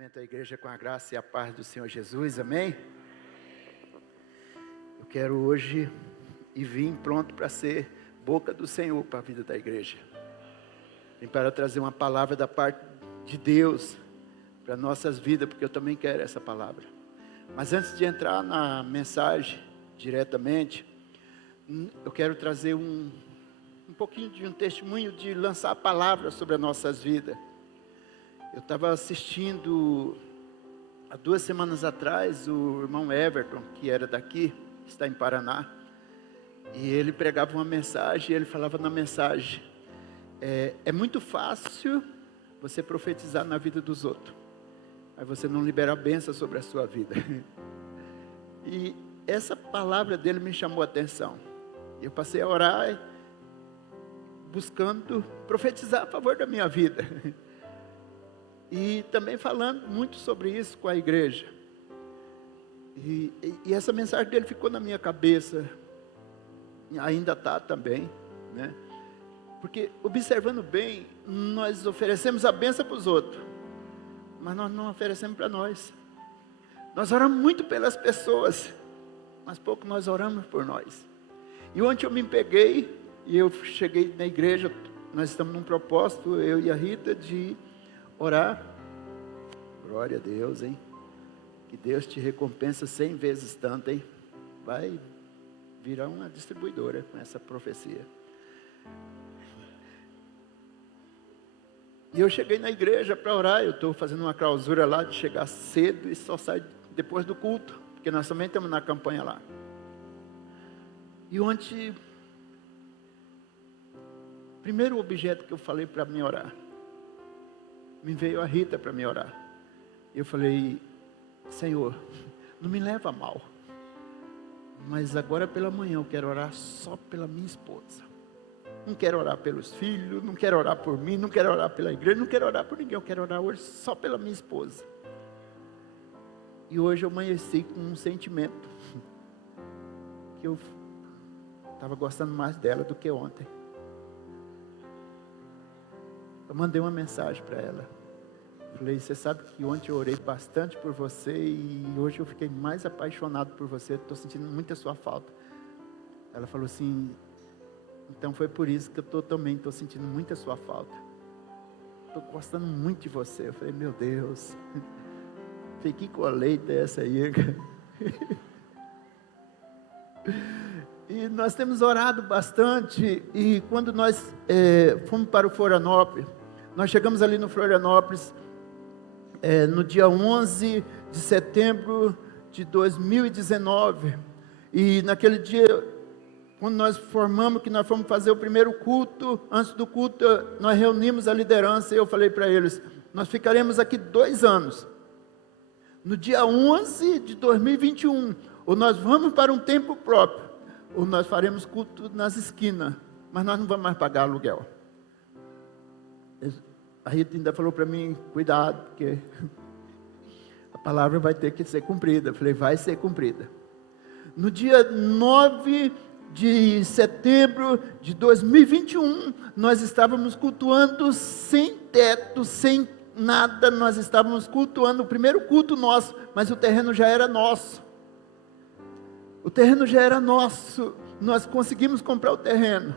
Cumprimento a igreja com a graça e a paz do Senhor Jesus, amém? Eu quero hoje vim pronto para ser boca do Senhor para a vida da igreja. Vim para trazer uma palavra da parte de Deus para nossas vidas, porque eu também quero essa palavra. Mas antes de entrar na mensagem diretamente, eu quero trazer um pouquinho de um testemunho de lançar a palavra sobre as nossas vidas. Eu estava assistindo, há 2 semanas atrás, o irmão Everton, que era daqui, está em Paraná, e ele pregava uma mensagem, e ele falava na mensagem, é muito fácil você profetizar na vida dos outros, mas você não libera a bênção sobre a sua vida. E essa palavra dele me chamou a atenção. Eu passei a orar, buscando profetizar a favor da minha vida. E também falando muito sobre isso com a igreja. E essa mensagem dele ficou na minha cabeça. Ainda está também, né? Porque, observando bem, nós oferecemos a bênção para os outros, mas nós não oferecemos para nós. Nós oramos muito pelas pessoas, mas pouco nós oramos por nós. E ontem eu me peguei, e eu cheguei na igreja, nós estamos num propósito, eu e a Rita, de orar. Glória a Deus, hein? Que Deus te recompensa 100 vezes tanto, hein? Vai virar uma distribuidora com essa profecia. E eu cheguei na igreja para orar. Eu estou fazendo uma clausura lá de chegar cedo e só sair depois do culto, porque nós também estamos na campanha lá. E ontem, primeiro objeto que eu falei para mim orar, me veio a Rita para me orar. Eu falei: Senhor, não me leva a mal, mas agora pela manhã eu quero orar só pela minha esposa. Não quero orar pelos filhos, não quero orar por mim, não quero orar pela igreja, não quero orar por ninguém. Eu quero orar hoje só pela minha esposa. E hoje eu amanheci com um sentimento que eu estava gostando mais dela do que ontem. Eu mandei uma mensagem para ela. Falei: você sabe que ontem eu orei bastante por você e hoje eu fiquei mais apaixonado por você. Estou sentindo muita sua falta. Ela falou assim: então foi por isso que eu também estou sentindo muita sua falta. Estou gostando muito de você. Eu falei: meu Deus, que colheita é essa aí? E nós temos orado bastante. E quando nós fomos para o Florianópolis, nós chegamos ali no Florianópolis no dia 11 de setembro de 2019. E naquele dia, quando nós formamos que nós fomos fazer o primeiro culto, antes do culto nós reunimos a liderança e eu falei para eles: nós ficaremos aqui 2 anos. No dia 11 de 2021, ou nós vamos para um templo próprio, ou nós faremos culto nas esquinas, mas nós não vamos mais pagar aluguel. A Rita ainda falou para mim: cuidado, porque a palavra vai ter que ser cumprida. Eu falei: vai ser cumprida. No dia 9 de setembro de 2021, nós estávamos cultuando sem teto, sem nada. Nós estávamos cultuando o primeiro culto nosso, mas o terreno já era nosso. O terreno já era nosso. Nós conseguimos comprar o terreno.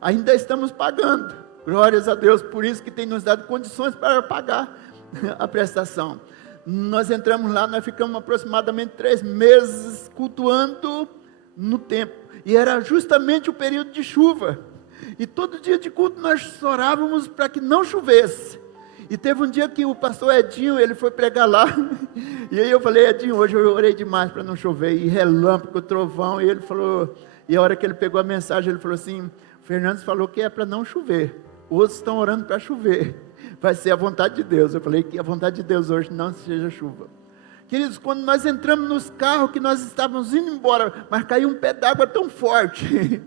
Ainda estamos pagando. Glórias a Deus, por isso que tem nos dado condições para pagar a prestação. Nós entramos lá, nós ficamos aproximadamente 3 meses cultuando no templo. E era justamente o período de chuva. E todo dia de culto nós orávamos para que não chovesse. E teve um dia que o pastor Edinho, ele foi pregar lá. E aí eu falei: Edinho, hoje eu orei demais para não chover. E relâmpago, trovão. E ele falou, e a hora que ele pegou a mensagem, ele falou assim: Fernandes falou que é para não chover. Outros estão orando para chover. Vai ser a vontade de Deus. Eu falei que a vontade de Deus hoje não seja chuva. Queridos, quando nós entramos nos carros, que nós estávamos indo embora, mas caiu um pé d'água tão forte.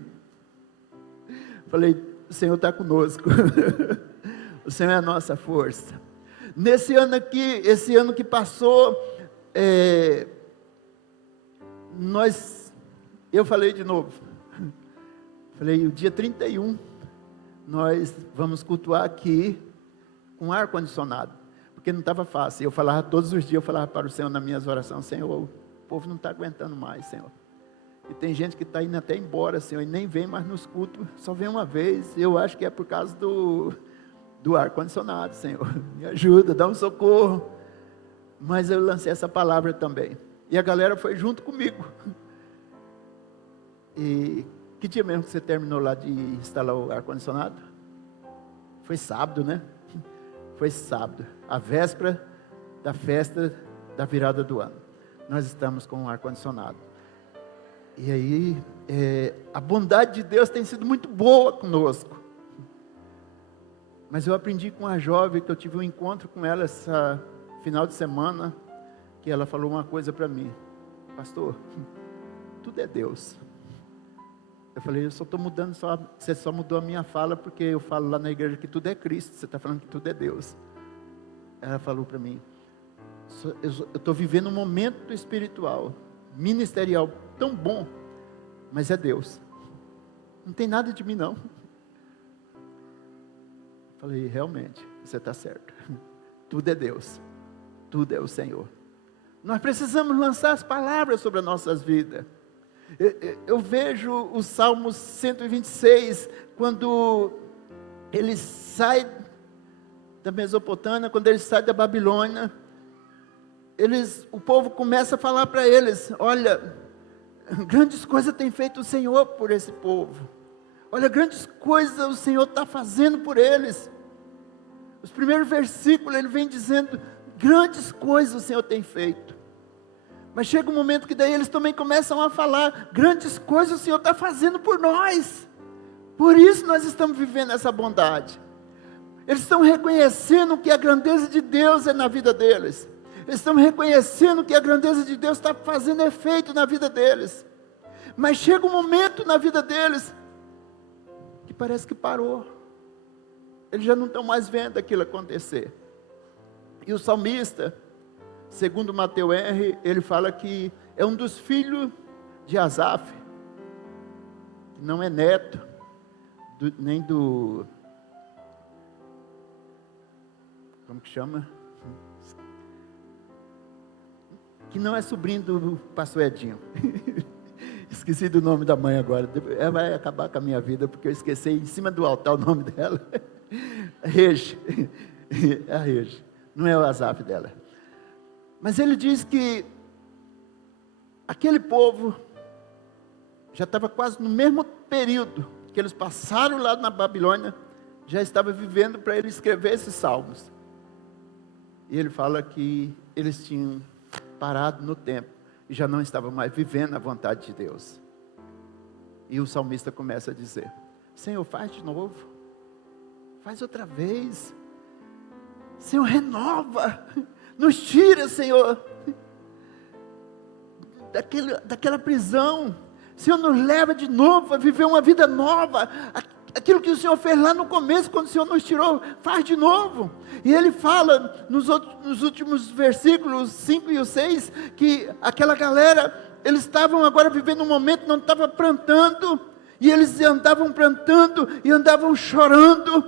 Falei: o Senhor está conosco. O Senhor é a nossa força. Nesse ano aqui, esse ano que passou, eu falei de novo. Falei: o dia 31, nós vamos cultuar aqui com ar-condicionado. porque não estava fácil. Eu falava todos os dias, eu falava para o Senhor nas minhas orações: Senhor, o povo não está aguentando mais, Senhor. E tem gente que está indo até embora, Senhor, e nem vem mais nos cultos, só vem uma vez. Eu acho que é por causa do ar-condicionado, Senhor. Me ajuda, dá um socorro. Mas eu lancei essa palavra também. E a galera foi junto comigo. E que dia mesmo que você terminou lá de instalar o ar-condicionado? Foi sábado, né? Foi sábado, a véspera da festa da virada do ano. Nós estamos com o ar-condicionado. E aí, a bondade de Deus tem sido muito boa conosco. Mas eu aprendi com a jovem, que eu tive um encontro com ela essa final de semana, que ela falou uma coisa para mim: pastor, tudo é Deus. Eu falei: eu só estou mudando, você só mudou a minha fala, porque eu falo lá na igreja que tudo é Cristo, você está falando que tudo é Deus. Ela falou para mim: eu estou vivendo um momento espiritual, ministerial tão bom, mas é Deus, não tem nada de mim não. Falei: realmente, você está certo, tudo é Deus, tudo é o Senhor. Nós precisamos lançar as palavras sobre as nossas vidas. Eu vejo o Salmo 126, quando ele sai da Mesopotâmia, quando ele sai da Babilônia, o povo começa a falar para eles: olha, grandes coisas tem feito o Senhor por esse povo. Olha, grandes coisas o Senhor está fazendo por eles. Os primeiros versículos ele vem dizendo: grandes coisas o Senhor tem feito. Mas chega um momento que daí eles também começam a falar: grandes coisas o Senhor está fazendo por nós. Por isso nós estamos vivendo essa bondade. Eles estão reconhecendo que a grandeza de Deus é na vida deles. Eles estão reconhecendo que a grandeza de Deus está fazendo efeito na vida deles. Mas chega um momento na vida deles que parece que parou. Eles já não estão mais vendo aquilo acontecer. E o salmista, segundo Mateus R., ele fala que é um dos filhos de Asaf, que não é neto, nem do... como que chama? Que não é sobrinho do pastor Edinho. Esqueci do nome da mãe agora. Ela vai acabar com a minha vida, porque eu esqueci em cima do altar o nome dela. Rege. É a Rege. Não é o Asaf dela. Mas ele diz que aquele povo já estava quase no mesmo período que eles passaram lá na Babilônia, já estava vivendo para ele escrever esses salmos. E ele fala que eles tinham parado no tempo e já não estavam mais vivendo a vontade de Deus. E o salmista começa a dizer: Senhor, faz de novo, faz outra vez, Senhor, renova, nos tira, Senhor, daquela prisão. Senhor, nos leva de novo a viver uma vida nova. Aquilo que o Senhor fez lá no começo, quando o Senhor nos tirou, faz de novo. E ele fala nos últimos versículos 5 e 6, que aquela galera, eles estavam agora vivendo um momento, não estavam plantando, e eles andavam plantando e andavam chorando,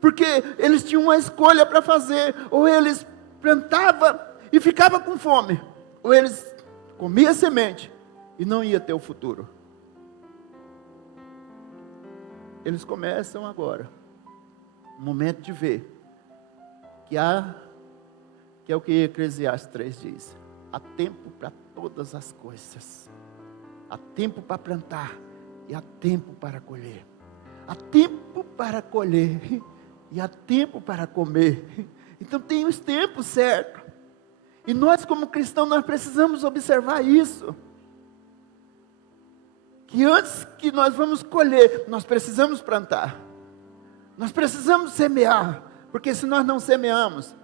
porque eles tinham uma escolha para fazer: ou eles plantavam e ficavam com fome, ou eles comiam semente e não ia ter o futuro. Eles começam agora, o momento de ver, que é o que Eclesiastes 3 diz: há tempo para todas as coisas, há tempo para plantar e há tempo para colher, há tempo para colher e há tempo para comer. Então tem os tempos certos, e nós como cristãos, nós precisamos observar isso, que antes que nós vamos colher, nós precisamos plantar, nós precisamos semear, porque se nós não semeamos,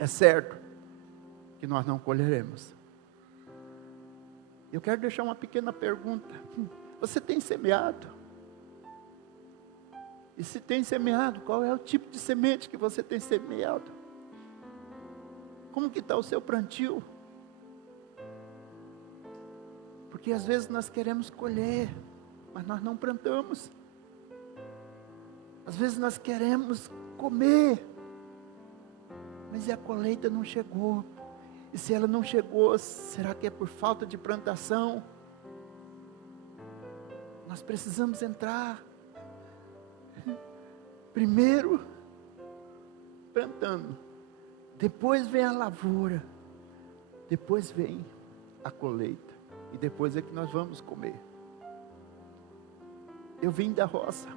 é certo que nós não colheremos. Eu quero deixar uma pequena pergunta: você tem semeado? E se tem semeado, qual é o tipo de semente que você tem semeado? Como que está o seu plantio? Porque às vezes nós queremos colher, mas nós não plantamos. Às vezes nós queremos comer, mas e a colheita não chegou? E se ela não chegou, será que é por falta de plantação? Nós precisamos entrar. Primeiro, plantando. Depois vem a lavoura. Depois vem a colheita. E depois é que nós vamos comer. Eu vim da roça.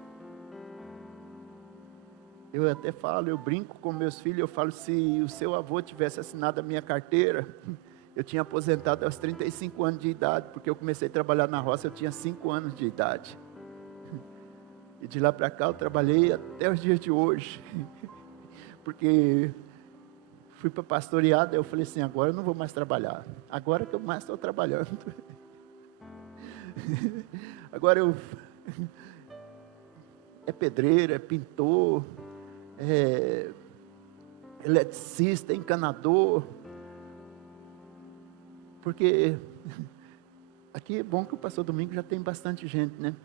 Eu até falo, eu brinco com meus filhos, eu falo, se o seu avô tivesse assinado a minha carteira, eu tinha aposentado aos 35 anos de idade, porque eu comecei a trabalhar na roça, eu tinha 5 anos de idade. E de lá para cá eu trabalhei até os dias de hoje. Porque fui para pastoreada, eu falei assim, agora eu não vou mais trabalhar. Agora que eu mais estou trabalhando. Agora eu... É pedreiro, é pintor, é eletricista, é encanador. Porque aqui é bom que o pastor Domingo já tem bastante gente, né?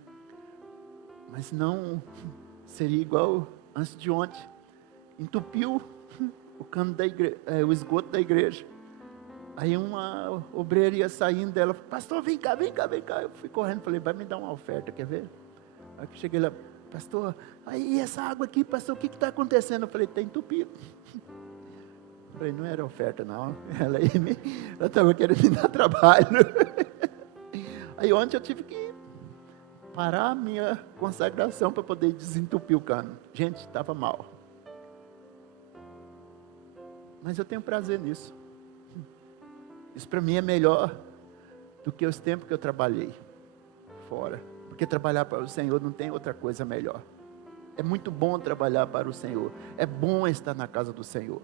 Mas não seria igual antes de ontem. Entupiu o cano da igreja, o esgoto da igreja. Aí uma obreira ia saindo dela, pastor, vem cá, vem cá, vem cá. Eu fui correndo, falei, vai me dar uma oferta, quer ver? Aí que cheguei lá, pastor, aí essa água aqui, pastor, o que está acontecendo? Eu falei, está entupido. Eu falei, não era oferta não, ela estava querendo me dar trabalho. Aí ontem eu tive que parar a minha consagração para poder desentupir o cano. Gente, estava mal. Mas eu tenho prazer nisso. Isso para mim é melhor do que os tempos que eu trabalhei fora. Porque trabalhar para o Senhor não tem outra coisa melhor. É muito bom trabalhar para o Senhor. É bom estar na casa do Senhor.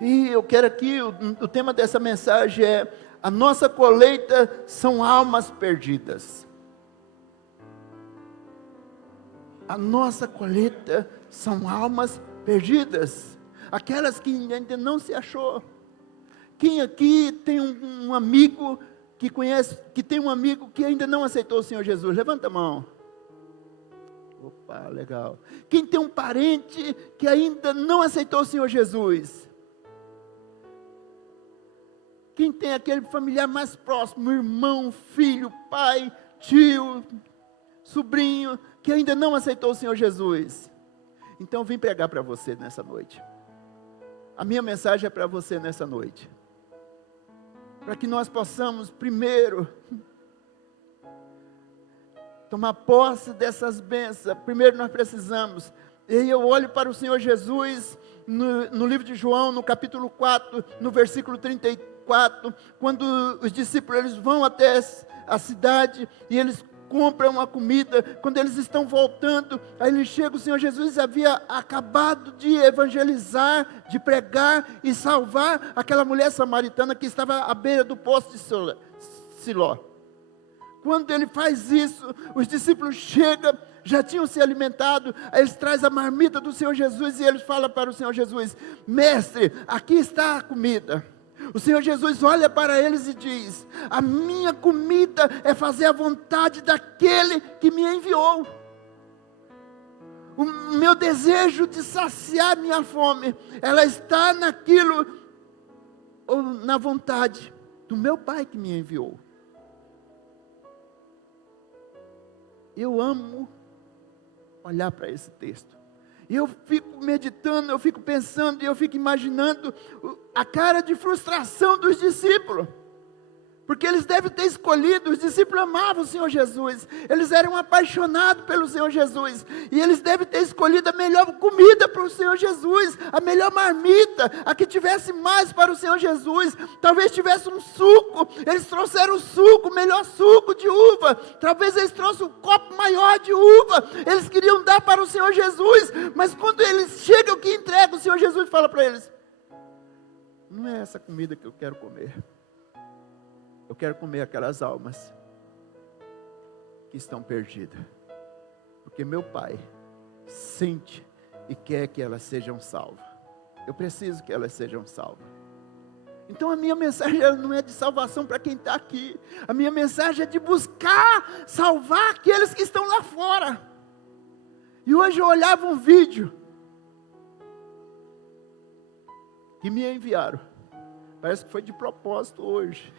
E eu quero aqui, o tema dessa mensagem é: a nossa colheita são almas perdidas. A nossa colheita são almas perdidas. Aquelas que ainda não se achou. Quem aqui tem um amigo que conhece, que tem um amigo que ainda não aceitou o Senhor Jesus? Levanta a mão. Opa, legal. Quem tem um parente que ainda não aceitou o Senhor Jesus? Quem tem aquele familiar mais próximo, irmão, filho, pai, tio, sobrinho, que ainda não aceitou o Senhor Jesus? Então eu vim pregar para você nessa noite. A minha mensagem é para você nessa noite. Para que nós possamos primeiro tomar posse dessas bênçãos. Primeiro nós precisamos. E aí eu olho para o Senhor Jesus no livro de João, no capítulo 4, no versículo 34, quando os discípulos eles vão até a cidade e eles compram a comida. Quando eles estão voltando, aí ele chega, o Senhor Jesus havia acabado de evangelizar, de pregar e salvar aquela mulher samaritana que estava à beira do poço de Siló. Quando ele faz isso, os discípulos chegam, já tinham se alimentado, aí eles trazem a marmita do Senhor Jesus e eles falam para o Senhor Jesus: mestre, aqui está a comida. O Senhor Jesus olha para eles e diz: a minha comida é fazer a vontade daquele que me enviou. O meu desejo de saciar minha fome, ela está naquilo, ou na vontade do meu Pai que me enviou. Eu amo olhar para esse texto. E eu fico meditando, eu fico pensando, e eu fico imaginando a cara de frustração dos discípulos. Porque eles devem ter escolhido, os discípulos amavam o Senhor Jesus. Eles eram apaixonados pelo Senhor Jesus. E eles devem ter escolhido a melhor comida para o Senhor Jesus. A melhor marmita, a que tivesse mais para o Senhor Jesus. Talvez tivesse um suco, eles trouxeram o suco, o melhor suco de uva. Talvez eles trouxeram um copo maior de uva. Eles queriam dar para o Senhor Jesus. Mas quando eles chegam que entregam, o Senhor Jesus fala para eles: não é essa comida que eu quero comer. Eu quero comer aquelas almas que estão perdidas. Porque meu Pai sente e quer que elas sejam salvas. Eu preciso que elas sejam salvas. Então a minha mensagem não é de salvação para quem está aqui. A minha mensagem é de buscar salvar aqueles que estão lá fora. E hoje eu olhava um vídeo que me enviaram. Parece que foi de propósito hoje.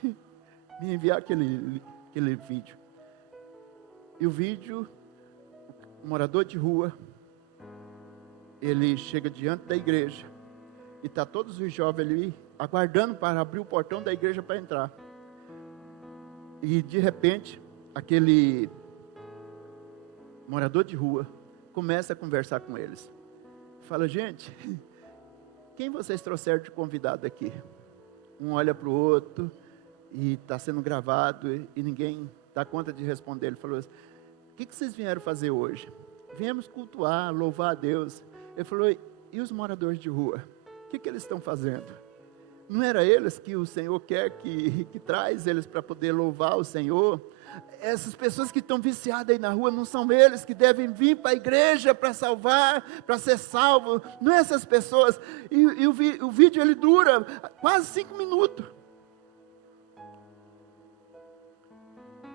Me enviar aquele vídeo. E o vídeo, o morador de rua, ele chega diante da igreja. E está todos os jovens ali, aguardando para abrir o portão da igreja para entrar. E de repente, aquele morador de rua começa a conversar com eles. Fala, gente, quem vocês trouxeram de convidado aqui? Um olha para o outro e está sendo gravado e ninguém dá conta de responder. Ele falou assim, o que vocês vieram fazer hoje? Viemos cultuar, louvar a Deus. Ele falou, e os moradores de rua? O que eles estão fazendo? Não era eles que o Senhor quer que traz eles para poder louvar o Senhor? Essas pessoas que estão viciadas aí na rua, não são eles que devem vir para a igreja para salvar, para ser salvo, não é essas pessoas. E o vídeo ele dura quase 5 minutos.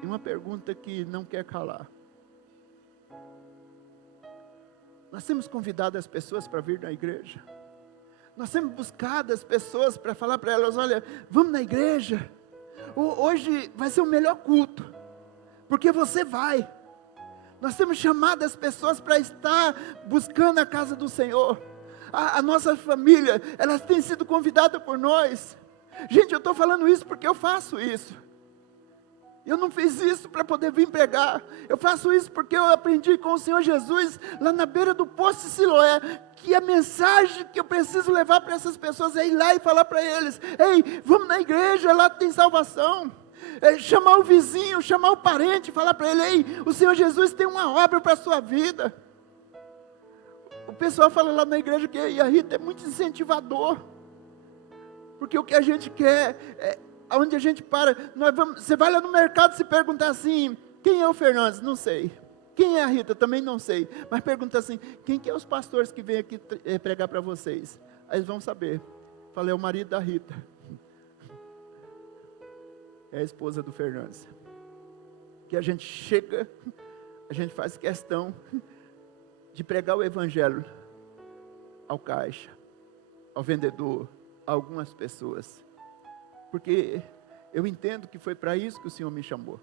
E uma pergunta que não quer calar. Nós temos convidado as pessoas para vir na igreja. Nós temos buscado as pessoas para falar para elas, olha, vamos na igreja. Hoje vai ser o melhor culto. Porque você vai. Nós temos chamado as pessoas para estar buscando a casa do Senhor. A nossa família, elas têm sido convidadas por nós. Gente, eu estou falando isso porque eu faço isso. Eu não fiz isso para poder vir pregar. Eu faço isso porque eu aprendi com o Senhor Jesus, lá na beira do poço de Siloé, que a mensagem que eu preciso levar para essas pessoas é ir lá e falar para eles, ei, vamos na igreja, lá tem salvação. Chamar o vizinho, chamar o parente, falar para ele, ei, o Senhor Jesus tem uma obra para a sua vida. O pessoal fala lá na igreja que a Rita é muito incentivador, porque o que a gente quer, onde a gente para, você vai lá no mercado e perguntar assim, quem é o Fernandes? Não sei. Quem é a Rita? Também não sei. Mas pergunta assim, quem que é os pastores que vêm aqui pregar para vocês? Aí eles vão saber. Falei, é o marido da Rita. É a esposa do Fernandes. Que a gente chega, a gente faz questão de pregar o evangelho ao caixa, ao vendedor, a algumas pessoas. Porque eu entendo que foi para isso que o Senhor me chamou.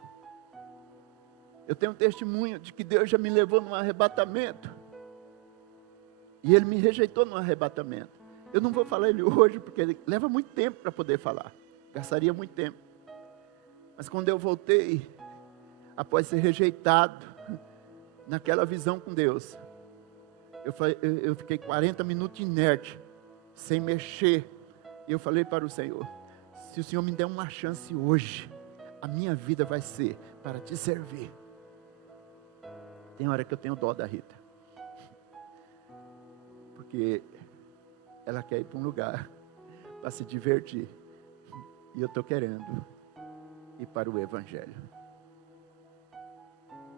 Eu tenho um testemunho de que Deus já me levou num arrebatamento. E Ele me rejeitou num arrebatamento. Eu não vou falar ele hoje, porque leva muito tempo para poder falar. Gastaria muito tempo. Mas quando eu voltei, após ser rejeitado, naquela visão com Deus, eu fiquei 40 minutos inerte, sem mexer. E eu falei para o Senhor, se o Senhor me der uma chance hoje, a minha vida vai ser para te servir. Tem hora que eu tenho dó da Rita, porque ela quer ir para um lugar para se divertir, e eu estou querendo ir para o Evangelho.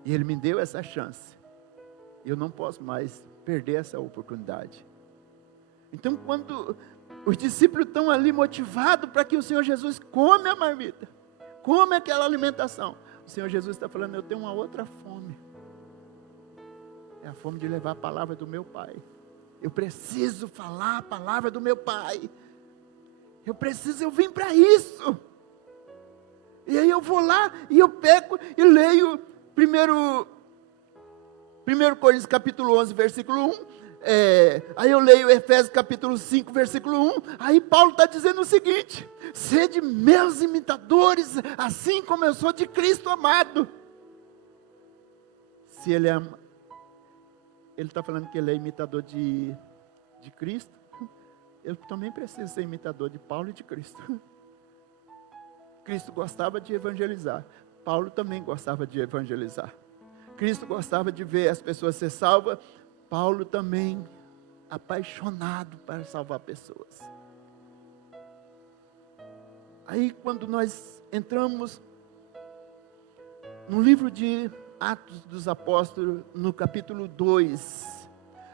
E Ele me deu essa chance, eu não posso mais perder essa oportunidade. Então, quando os discípulos estão ali motivados para que o Senhor Jesus come a marmita, come aquela alimentação, o Senhor Jesus está falando, eu tenho uma outra fome. É a fome de levar a palavra do meu Pai. Eu preciso falar a palavra do meu Pai. Eu vim para isso. E aí eu vou lá e eu pego e leio 1 Coríntios capítulo 11, versículo 1. Aí eu leio Efésios capítulo 5, versículo 1. Aí Paulo está dizendo o seguinte: sede meus imitadores, assim como eu sou de Cristo amado. Se ele ama, ele está falando que ele é imitador de Cristo. Eu também preciso ser imitador de Paulo e de Cristo. Cristo gostava de evangelizar. Paulo também gostava de evangelizar. Cristo gostava de ver as pessoas ser salvas. Paulo também apaixonado para salvar pessoas. Aí quando nós entramos no livro de Atos dos Apóstolos, no capítulo 2,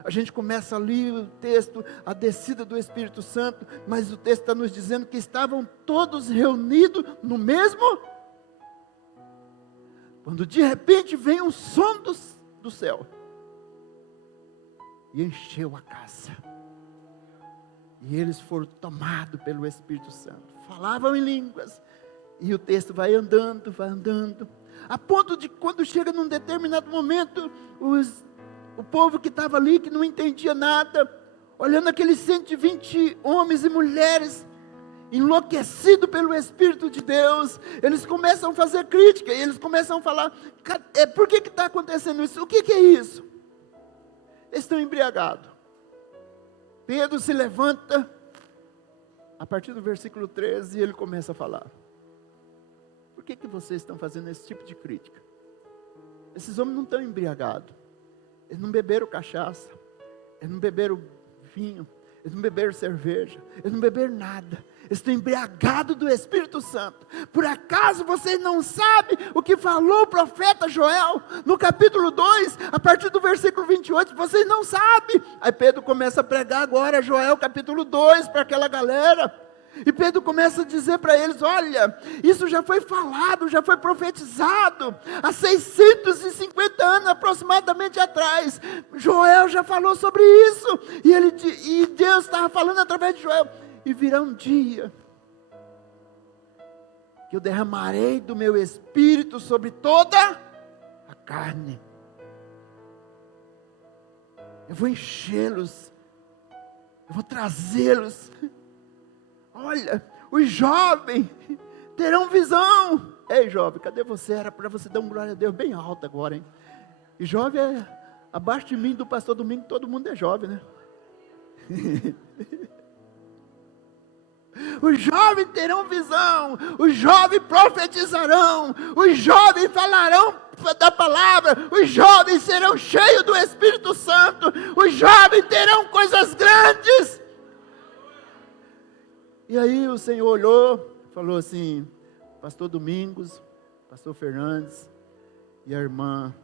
a gente começa a ler o texto, a descida do Espírito Santo, mas o texto está nos dizendo que estavam todos reunidos no mesmo, quando de repente vem um som do céu, e encheu a casa. E eles foram tomados pelo Espírito Santo. Falavam em línguas. E o texto vai andando, a ponto de quando chega num determinado momento, o povo que estava ali, que não entendia nada, olhando aqueles 120 homens e mulheres, enlouquecidos pelo Espírito de Deus, eles começam a fazer crítica, e eles começam a falar, por que está acontecendo isso? O que é isso? Eles estão embriagados. Pedro se levanta, a partir do versículo 13, e ele começa a falar. Por que vocês estão fazendo esse tipo de crítica? Esses homens não estão embriagados. Eles não beberam cachaça. Eles não beberam vinho. Eles não beberam cerveja. Eles não beberam nada. Eles estão embriagados do Espírito Santo. Por acaso vocês não sabem o que falou o profeta Joel? No capítulo 2, a partir do versículo 28, vocês não sabem. Aí Pedro começa a pregar agora Joel capítulo 2 para aquela galera. E Pedro começa a dizer para eles, olha, isso já foi falado, já foi profetizado, há 650 anos aproximadamente atrás, Joel já falou sobre isso, e Deus estava falando através de Joel, e virá um dia, que eu derramarei do meu Espírito sobre toda a carne, eu vou enchê-los, eu vou trazê-los. Olha, os jovens terão visão. Ei, jovem, cadê você? Era para você dar um glória a Deus bem alto agora, hein? E jovem é abaixo de mim, do pastor Domingo, todo mundo é jovem, né? Os jovens terão visão, os jovens profetizarão, os jovens falarão da palavra, os jovens serão cheios do Espírito Santo, os jovens terão coisas grandes. E aí o Senhor olhou, falou assim, pastor Domingos, pastor Fernandes e a irmã,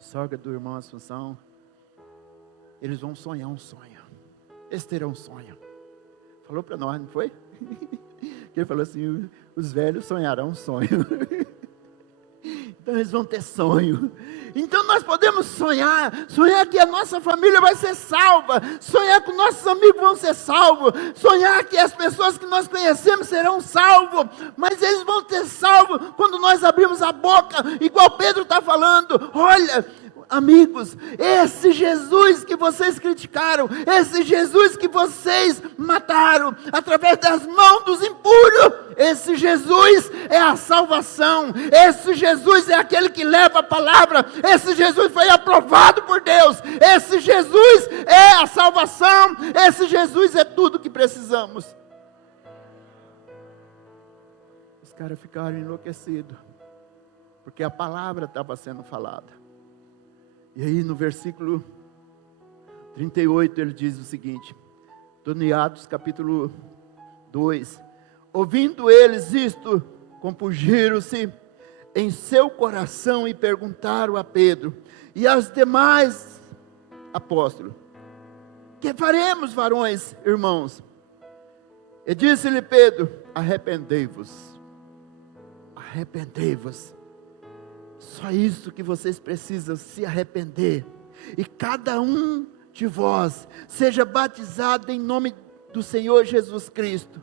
sogra do irmão Assunção, eles vão sonhar um sonho, eles terão um sonho. Falou para nós, não foi? Ele falou assim, os velhos sonharão um sonho. Então eles vão ter sonho. Então nós podemos sonhar que a nossa família vai ser salva, sonhar que nossos amigos vão ser salvos, sonhar que as pessoas que nós conhecemos serão salvos, mas eles vão ter salvo quando nós abrimos a boca, igual Pedro está falando, olha, amigos, esse Jesus que vocês criticaram, esse Jesus que vocês mataram, através das mãos dos impuros, esse Jesus é a salvação, esse Jesus é aquele que leva a palavra, esse Jesus foi aprovado por Deus, esse Jesus é a salvação, esse Jesus é tudo que precisamos. Os caras ficaram enlouquecidos, porque a palavra estava sendo falada. E aí no versículo 38 ele diz o seguinte, estou em Atos capítulo 2, ouvindo eles isto, compungiram-se em seu coração e perguntaram a Pedro e aos demais apóstolos, que faremos, varões, irmãos? E disse-lhe Pedro, arrependei-vos, só isso que vocês precisam, se arrepender, e cada um de vós seja batizado em nome do Senhor Jesus Cristo,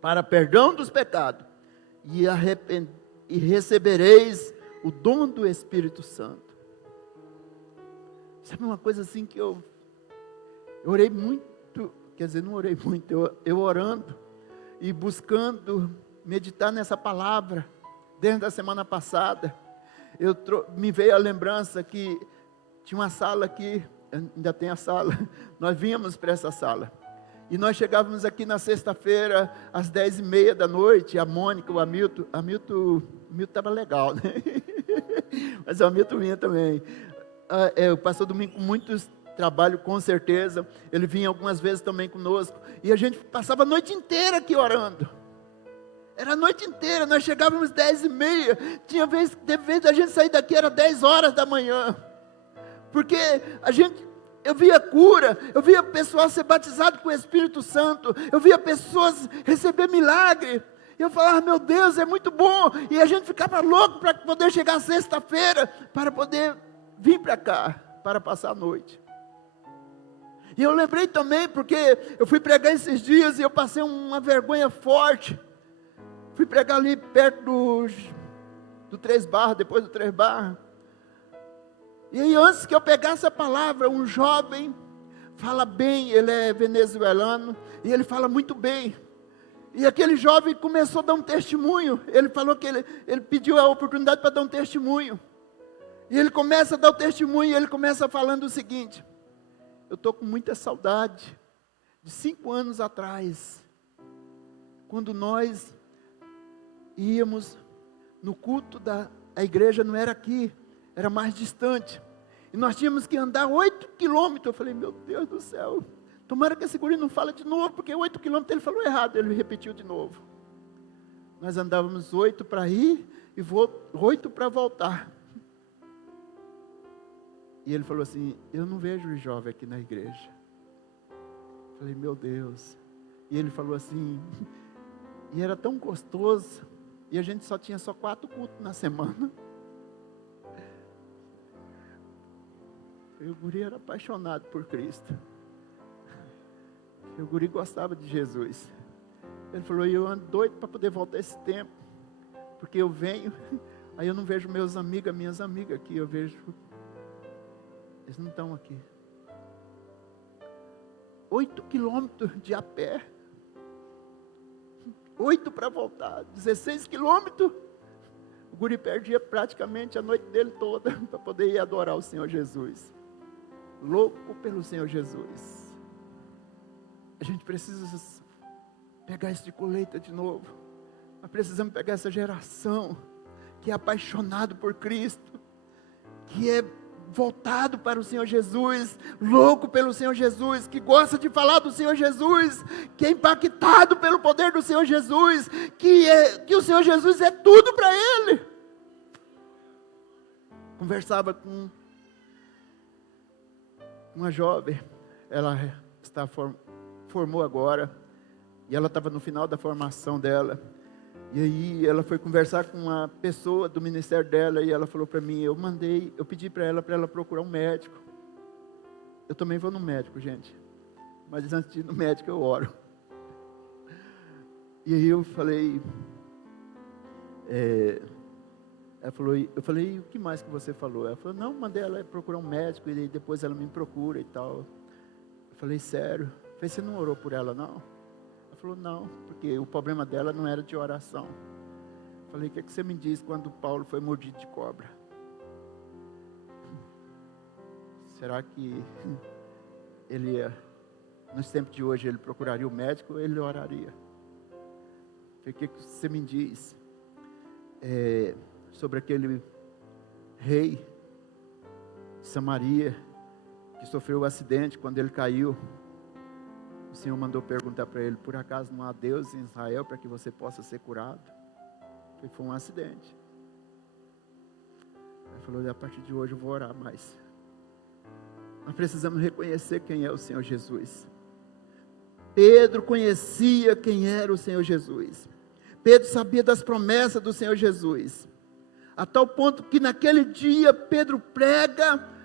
para perdão dos pecados, e recebereis o dom do Espírito Santo. Sabe uma coisa assim que eu orei muito, quer dizer, não orei muito, eu orando, e buscando meditar nessa palavra, dentro da semana passada, me veio a lembrança que tinha uma sala aqui, ainda tem a sala, nós vínhamos para essa sala, e nós chegávamos aqui na sexta-feira, às 10h30 da noite, a Mônica, o Hamilton estava legal, né? Mas o Hamilton vinha também, o pastor Domingo com muitos trabalho, com certeza, ele vinha algumas vezes também conosco, e a gente passava a noite inteira aqui orando. Era a noite inteira, nós chegávamos 10h30, teve vez da gente sair daqui, era 10 horas da manhã, porque eu via cura, eu via pessoal ser batizado com o Espírito Santo, eu via pessoas receber milagre, e eu falava, meu Deus, é muito bom, e a gente ficava louco para poder chegar sexta-feira, para poder vir para cá, para passar a noite. E eu lembrei também, porque eu fui pregar esses dias e eu passei uma vergonha forte. Fui pregar ali perto do 3 Barras, depois do 3 Barras. E aí antes que eu pegasse a palavra, um jovem fala bem, ele é venezuelano, e ele fala muito bem. E aquele jovem começou a dar um testemunho. Ele falou que ele pediu a oportunidade para dar um testemunho. E ele começa a dar o testemunho, e ele começa falando o seguinte: eu estou com muita saudade de 5 anos atrás, quando nós íamos no culto a igreja não era aqui, era mais distante. E nós tínhamos que andar 8 quilômetros. Eu falei, meu Deus do céu, tomara que esse guri não fale de novo, porque 8 quilômetros ele falou errado, ele repetiu de novo. Nós andávamos 8 para ir e 8 para voltar. E ele falou assim, eu não vejo o jovem aqui na igreja. Eu falei, meu Deus. E ele falou assim, e era tão gostoso, e a gente só tinha 4 cultos na semana. E o guri era apaixonado por Cristo. E o guri gostava de Jesus. Ele falou, eu ando doido para poder voltar esse tempo, porque eu venho, aí eu não vejo meus amigos, minhas amigas aqui, eu vejo, eles não estão aqui. 8 quilômetros de a pé, 8 para voltar, 16 quilômetros, o guri perdia praticamente a noite dele toda, para poder ir adorar o Senhor Jesus, louco pelo Senhor Jesus. A gente precisa pegar esse de colheita de novo. Nós precisamos pegar essa geração que é apaixonado por Cristo, que é voltado para o Senhor Jesus, louco pelo Senhor Jesus, que gosta de falar do Senhor Jesus, que é impactado pelo poder do Senhor Jesus, que o Senhor Jesus é tudo para ele. Conversava com uma jovem, ela formou agora, e ela estava no final da formação dela, e aí ela foi conversar com uma pessoa do ministério dela, e ela falou para mim, eu pedi para ela procurar um médico. Eu também vou no médico, gente, mas antes de ir no médico eu oro. E aí eu falei, eu falei, o que mais que você falou? Ela falou, não, mandei ela procurar um médico, e depois ela me procura e tal. Eu falei, sério? Eu falei, você não orou por ela não? Ela falou, não, porque o problema dela não era de oração. Eu falei, o que você me diz quando Paulo foi mordido de cobra? Será que ele, nos tempos de hoje, ele procuraria o médico ou ele oraria? Eu falei, o que você me diz sobre aquele rei de Samaria, que sofreu um acidente quando ele caiu? O Senhor mandou perguntar para ele, por acaso não há Deus em Israel para que você possa ser curado? Porque foi um acidente. Ele falou, a partir de hoje eu vou orar mais. Nós precisamos reconhecer quem é o Senhor Jesus. Pedro conhecia quem era o Senhor Jesus. Pedro sabia das promessas do Senhor Jesus. A tal ponto que naquele dia Pedro prega,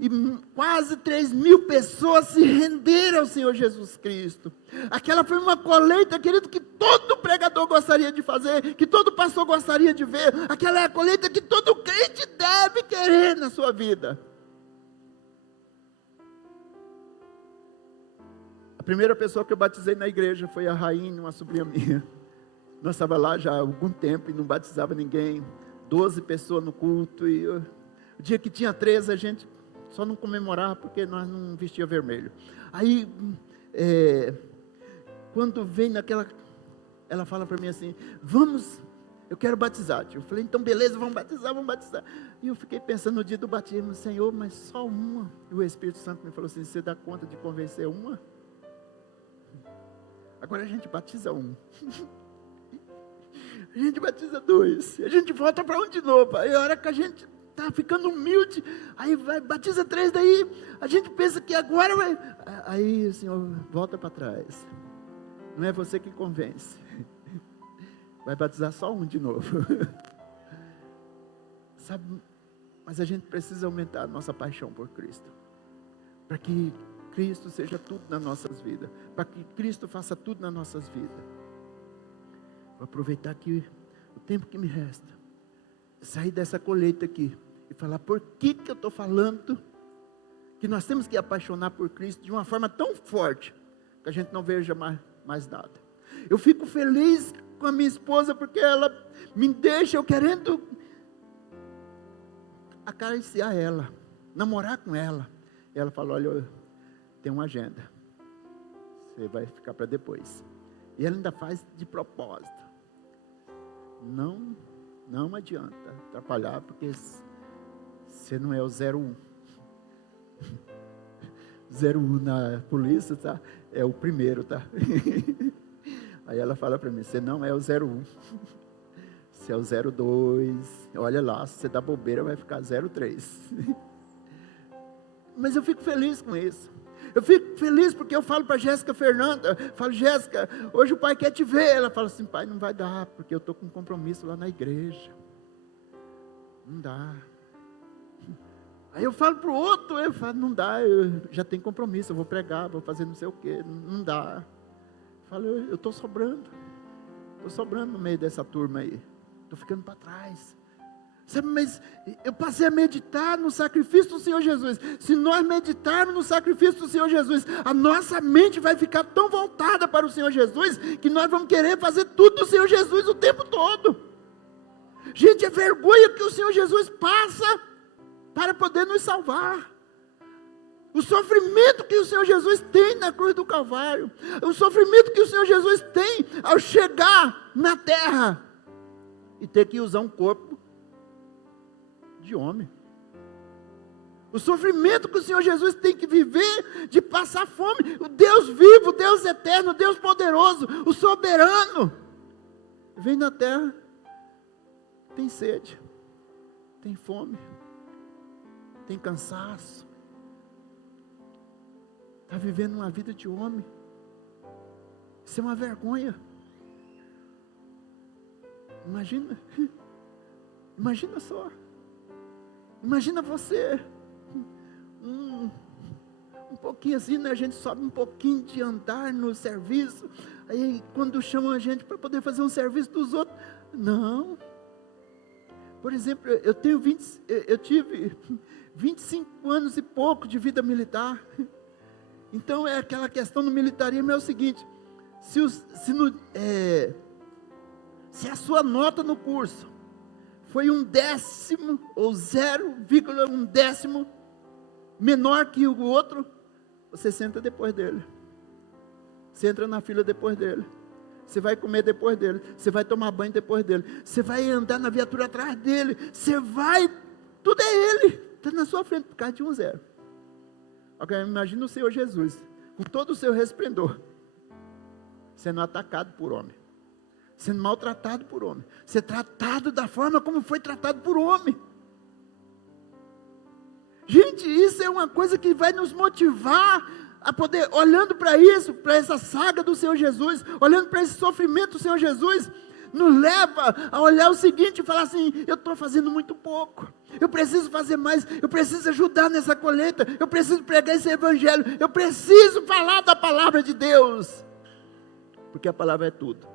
e quase 3.000 pessoas se renderam ao Senhor Jesus Cristo. Aquela foi uma colheita, querido, que todo pregador gostaria de fazer, que todo pastor gostaria de ver. Aquela é a colheita que todo crente deve querer na sua vida. A primeira pessoa que eu batizei na igreja foi a Rainha, uma sobrinha minha. Nós estávamos lá já há algum tempo e não batizava ninguém. 12 pessoas no culto, e o dia que tinha 13, a gente só não comemorava porque nós não vestia vermelho. Aí, quando vem naquela, ela fala para mim assim, eu quero batizar. Eu falei, então beleza, vamos batizar. E eu fiquei pensando no dia do batismo, Senhor, mas só uma. E o Espírito Santo me falou assim, você dá conta de convencer uma? Agora a gente batiza um. A gente batiza 2, a gente volta para um de novo. Aí a hora que a gente está ficando humilde, aí batiza 3, daí a gente pensa que agora vai. Aí o Senhor volta para trás. Não é você que convence. Vai batizar só um de novo. Sabe, mas a gente precisa aumentar a nossa paixão por Cristo, para que Cristo seja tudo nas nossas vidas, para que Cristo faça tudo nas nossas vidas. Vou aproveitar aqui o tempo que me resta, sair dessa colheita aqui e falar por que eu estou falando que nós temos que apaixonar por Cristo de uma forma tão forte que a gente não veja mais nada. Eu fico feliz com a minha esposa porque ela me deixa eu querendo acariciar ela, namorar com ela. E ela fala: olha, eu tenho uma agenda, você vai ficar para depois. E ela ainda faz de propósito. Não adianta atrapalhar, porque você não é o 01. 01 na polícia, tá? É o primeiro, tá? Aí ela fala para mim: você não é o 01. Você é o 02. Olha lá, se você dá bobeira, vai ficar 03. Mas eu fico feliz com isso. Eu fico feliz porque eu falo para Jéssica Fernanda, falo: Jéssica, hoje o pai quer te ver. Ela fala assim: pai, não vai dar, porque eu estou com um compromisso lá na igreja. Não dá. Aí eu falo para o outro, eu falo: não dá, eu já tenho compromisso, eu vou pregar, vou fazer não sei o quê, não dá. Eu falo: eu estou sobrando no meio dessa turma aí, estou ficando para trás. Sabe, mas eu passei a meditar no sacrifício do Senhor Jesus. Se nós meditarmos no sacrifício do Senhor Jesus, a nossa mente vai ficar tão voltada para o Senhor Jesus, que nós vamos querer fazer tudo do Senhor Jesus o tempo todo. Gente, é vergonha que o Senhor Jesus passa para poder nos salvar. O sofrimento que o Senhor Jesus tem na cruz do Calvário, o sofrimento que o Senhor Jesus tem ao chegar na terra e ter que usar um corpo de homem. O sofrimento que o Senhor Jesus tem que viver, de passar fome. O Deus vivo, o Deus eterno, o Deus poderoso, o soberano, vem na terra, tem sede, tem fome, tem cansaço, está vivendo uma vida de homem. Isso é uma vergonha. Imagina só. Imagina você, um pouquinho assim, né? A gente sobe um pouquinho de andar no serviço, aí quando chamam a gente para poder fazer um serviço dos outros, não. Por exemplo, eu tive 25 anos e pouco de vida militar. Então é aquela questão no militarismo, é o seguinte: se a sua nota no curso foi 1/10 ou 0,1 menor que o outro, você senta depois dele, você entra na fila depois dele, você vai comer depois dele, você vai tomar banho depois dele, você vai andar na viatura atrás dele, tudo é ele, está na sua frente por causa de 1-0. Agora imagina o Senhor Jesus, com todo o seu resplendor, sendo atacado por homem, sendo maltratado por homem, ser tratado da forma como foi tratado por homem. Gente, isso é uma coisa que vai nos motivar a poder, olhando para isso, para essa saga do Senhor Jesus, olhando para esse sofrimento do Senhor Jesus, nos leva a olhar o seguinte e falar assim: eu estou fazendo muito pouco, eu preciso fazer mais, eu preciso ajudar nessa colheita, eu preciso pregar esse evangelho, eu preciso falar da palavra de Deus, porque a palavra é tudo.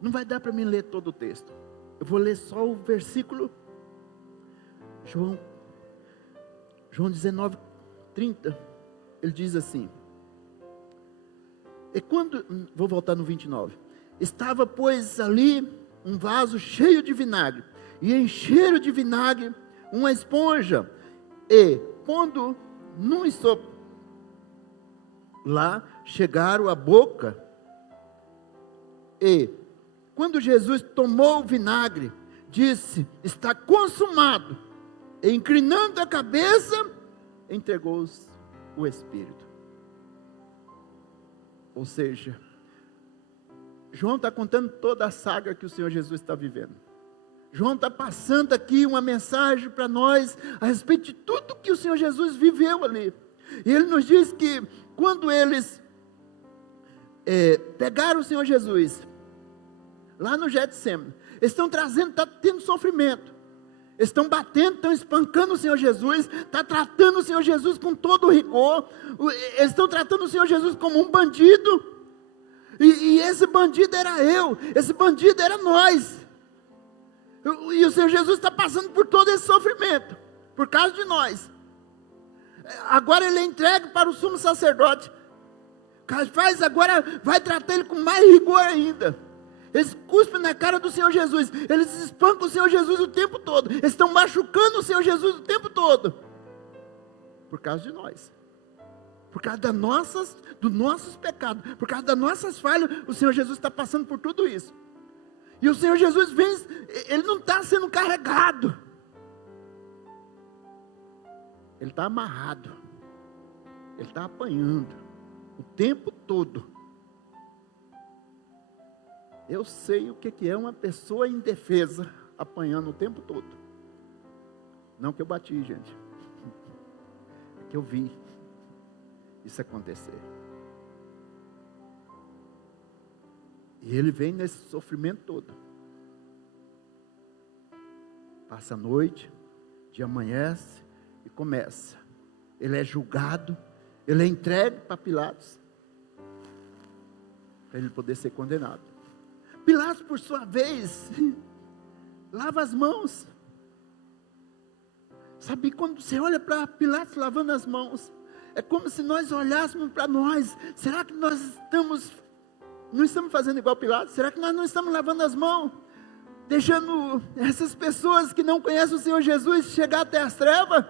Não vai dar para mim ler todo o texto. Eu vou ler só o versículo. João 19:30. Ele diz assim. Vou voltar no 29. Estava, pois, ali um vaso cheio de vinagre, e encheram de vinagre uma esponja, e pondo num isopo, lá chegaram à boca, e quando Jesus tomou o vinagre, disse: está consumado, e inclinando a cabeça, entregou-os o Espírito. Ou seja, João está contando toda a saga que o Senhor Jesus está vivendo. João está passando aqui uma mensagem para nós a respeito de tudo que o Senhor Jesus viveu ali. E ele nos diz que quando eles pegaram o Senhor Jesus lá no Getsemane. Eles estão trazendo, está tendo sofrimento. Eles estão batendo, estão espancando o Senhor Jesus, está tratando o Senhor Jesus com todo o rigor. Eles estão tratando o Senhor Jesus como um bandido. E esse bandido era eu, esse bandido era nós. E o Senhor Jesus está passando por todo esse sofrimento, por causa de nós. Agora ele é entregue para o sumo sacerdote. Caifás agora vai tratar ele com mais rigor ainda. Eles cuspem na cara do Senhor Jesus, eles espancam o Senhor Jesus o tempo todo, eles estão machucando o Senhor Jesus o tempo todo, por causa de nós, por causa dos nossos pecados, por causa das nossas falhas. O Senhor Jesus está passando por tudo isso. E o Senhor Jesus vem, ele não está sendo carregado, ele está amarrado, ele está apanhando o tempo todo. Eu sei o que é uma pessoa indefesa apanhando o tempo todo. Não que eu bati, gente, é que eu vi isso acontecer. E ele vem nesse sofrimento todo. Passa a noite, dia amanhece e começa. Ele é julgado, ele é entregue para Pilatos, para ele poder ser condenado. Pilatos, por sua vez, lava as mãos. Sabe, quando você olha para Pilatos lavando as mãos, é como se nós olhássemos para nós. Será que nós não estamos fazendo igual Pilatos? Será que nós não estamos lavando as mãos? Deixando essas pessoas que não conhecem o Senhor Jesus chegar até as trevas?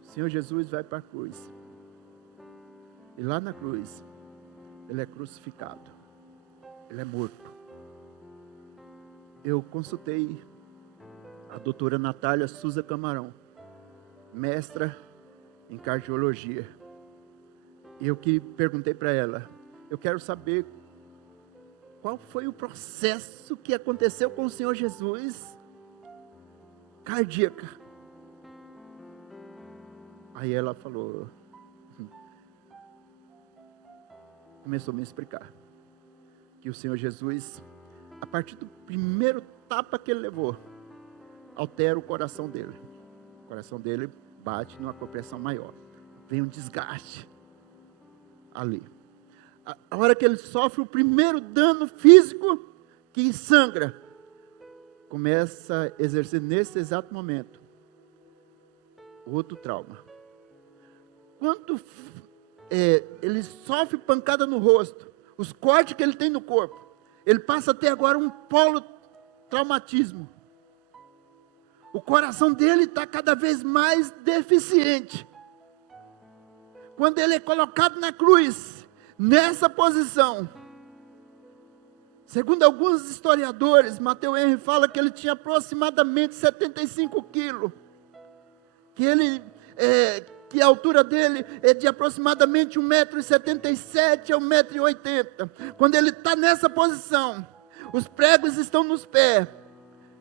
O Senhor Jesus vai para a cruz. E lá na cruz, ele é crucificado, ele é morto. Eu consultei a doutora Natália Souza Camarão, mestra em cardiologia, e eu perguntei para ela, eu quero saber qual foi o processo que aconteceu com o Senhor Jesus, cardíaca. Aí ela falou, começou a me explicar, que o Senhor Jesus, a partir do primeiro tapa que ele levou, altera o coração dele. O coração dele bate numa compressão maior. Vem um desgaste ali. A hora que ele sofre o primeiro dano físico, que sangra, começa a exercer nesse exato momento outro trauma. Quando ele sofre pancada no rosto, os cortes que ele tem no corpo, ele passa a ter agora um polotraumatismo. O coração dele está cada vez mais deficiente. Quando ele é colocado na cruz, nessa posição, segundo alguns historiadores, Mateus Henry fala que ele tinha aproximadamente 75 quilos, que a altura dele é de aproximadamente 1,77 m a 1,80 m. Quando ele está nessa posição, os pregos estão nos pés,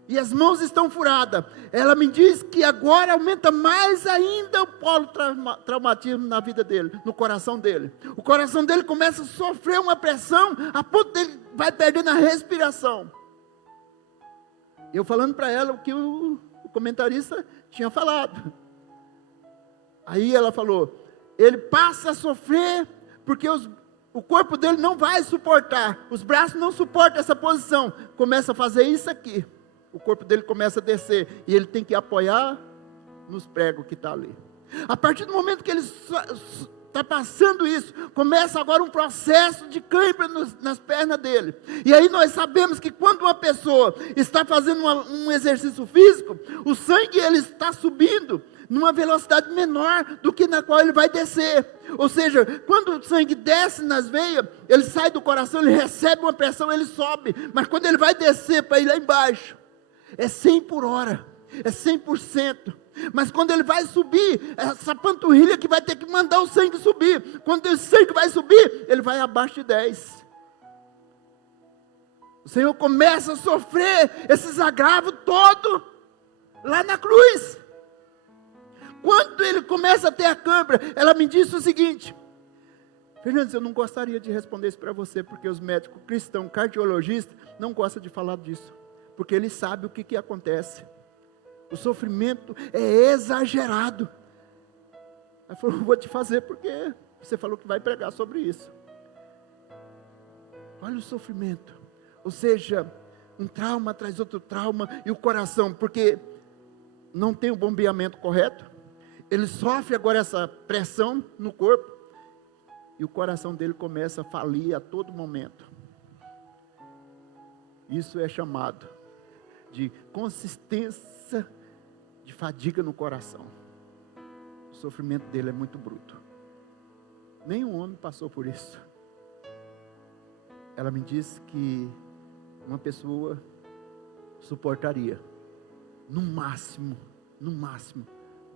e as mãos estão furadas. Ela me diz que agora aumenta mais ainda o polotraumatismo na vida dele, no coração dele. O coração dele começa a sofrer uma pressão, a ponto de ele vai perdendo a respiração. Eu falando para ela o que o comentarista tinha falado. Aí ela falou, ele passa a sofrer, porque o corpo dele não vai suportar, os braços não suportam essa posição, começa a fazer isso aqui, o corpo dele começa a descer, e ele tem que apoiar nos pregos que está ali. A partir do momento que ele está passando isso, começa agora um processo de cãibra nas pernas dele. E aí nós sabemos que quando uma pessoa está fazendo um exercício físico, o sangue ele está subindo numa velocidade menor do que na qual ele vai descer. Ou seja, quando o sangue desce nas veias, ele sai do coração, ele recebe uma pressão, ele sobe. Mas quando ele vai descer para ir lá embaixo, é 100 por hora, é 100%. Mas quando ele vai subir, essa panturrilha que vai ter que mandar o sangue subir. Quando o sangue vai subir, ele vai abaixo de 10. O Senhor começa a sofrer esses agravos todos lá na cruz. Quando ele começa a ter a câimbra, ela me disse o seguinte, Fernandes, eu não gostaria de responder isso para você, porque os médicos cristãos, cardiologistas, não gostam de falar disso, porque eles sabem o que acontece. O sofrimento é exagerado. Ela falou, vou te fazer porque você falou que vai pregar sobre isso. Olha o sofrimento. Ou seja, um trauma atrás outro trauma, e o coração, porque não tem o bombeamento correto, ele sofre agora essa pressão no corpo, e o coração dele começa a falir a todo momento. Isso é chamado de consistência de fadiga no coração. O sofrimento dele é muito bruto. Nenhum homem passou por isso. Ela me disse que uma pessoa suportaria, no máximo,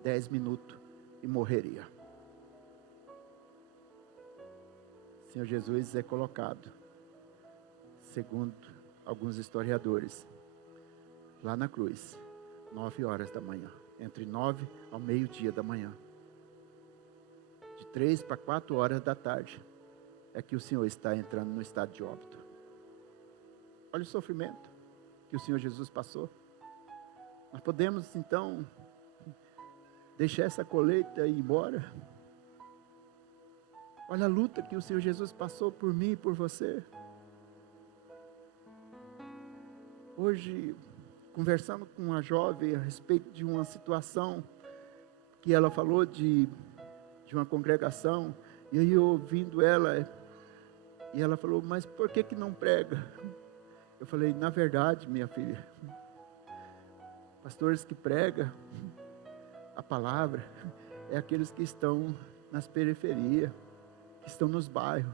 10 minutos e morreria. O Senhor Jesus é colocado, segundo alguns historiadores, lá na cruz, 9 horas da manhã, entre 9 ao meio-dia da manhã. De 3 para 4 horas da tarde, é que o Senhor está entrando no estado de óbito. Olha o sofrimento que o Senhor Jesus passou. Nós podemos então deixar essa colheita e ir embora? Olha a luta que o Senhor Jesus passou por mim e por você. Hoje, conversando com uma jovem a respeito de uma situação que ela falou de uma congregação, e aí eu ouvindo ela, e ela falou, mas por que não prega? Eu falei, na verdade, minha filha, pastores que pregam a palavra, é aqueles que estão nas periferias, que estão nos bairros.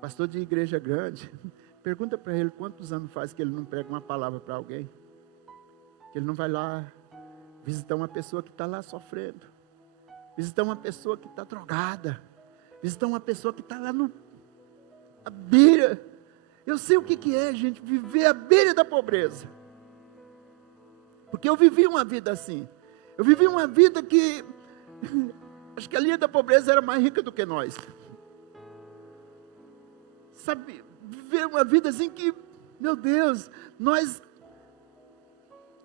Pastor de igreja grande, pergunta para ele quantos anos faz que ele não prega uma palavra para alguém, que ele não vai lá visitar uma pessoa que está lá sofrendo, visitar uma pessoa que está drogada, visitar uma pessoa que está lá à beira. Eu sei o que é, gente, viver à beira da pobreza, porque eu vivi uma vida assim. Eu vivi uma vida que acho que a linha da pobreza era mais rica do que nós. Sabe, viver uma vida assim que, meu Deus, nós,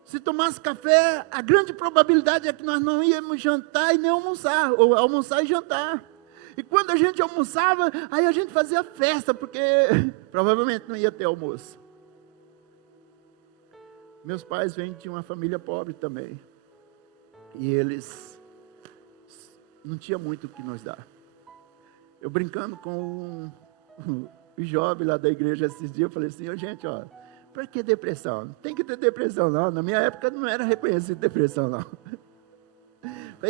se tomasse café, a grande probabilidade é que nós não íamos jantar e nem almoçar, ou almoçar e jantar. E quando a gente almoçava, aí a gente fazia festa, porque provavelmente não ia ter almoço. Meus pais vêm de uma família pobre também. E eles não tinham muito o que nos dar. Eu brincando com o jovem lá da igreja esses dias, eu falei assim, gente, para que depressão? Não tem que ter depressão não. Na minha época não era reconhecido depressão não.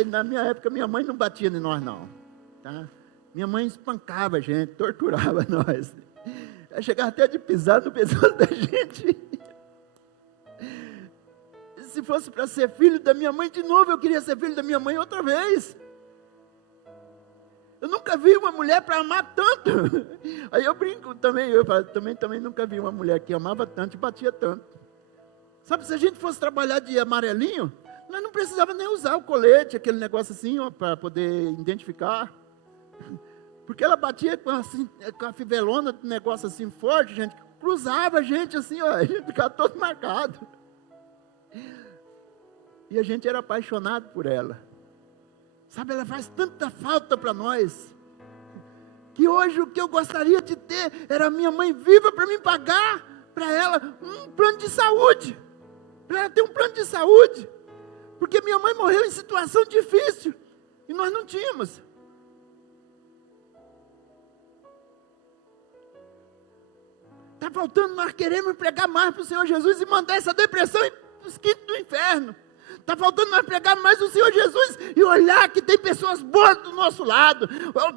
Na minha época minha mãe não batia em nós não. Tá? Minha mãe espancava a gente, torturava nós. Ela chegava até de pisar no pescoço da gente. Se fosse para ser filho da minha mãe, de novo eu queria ser filho da minha mãe outra vez. Eu nunca vi uma mulher para amar tanto. Aí eu brinco também, eu falo, também nunca vi uma mulher que amava tanto e batia tanto. Sabe, se a gente fosse trabalhar de amarelinho, nós não precisava nem usar o colete, aquele negócio assim, para poder identificar. Porque ela batia com a fivelona, um negócio assim forte, gente, cruzava a gente assim, a gente ficava todo marcado. E a gente era apaixonado por ela. Sabe, ela faz tanta falta para nós, que hoje o que eu gostaria de ter, era a minha mãe viva para me pagar, para ela, um plano de saúde, para ela ter um plano de saúde, porque minha mãe morreu em situação difícil, e nós não tínhamos. Está faltando nós queremos pregar mais para o Senhor Jesus, e mandar essa depressão para os quintos do inferno. Está faltando nós pregar mais o Senhor Jesus e olhar que tem pessoas boas do nosso lado.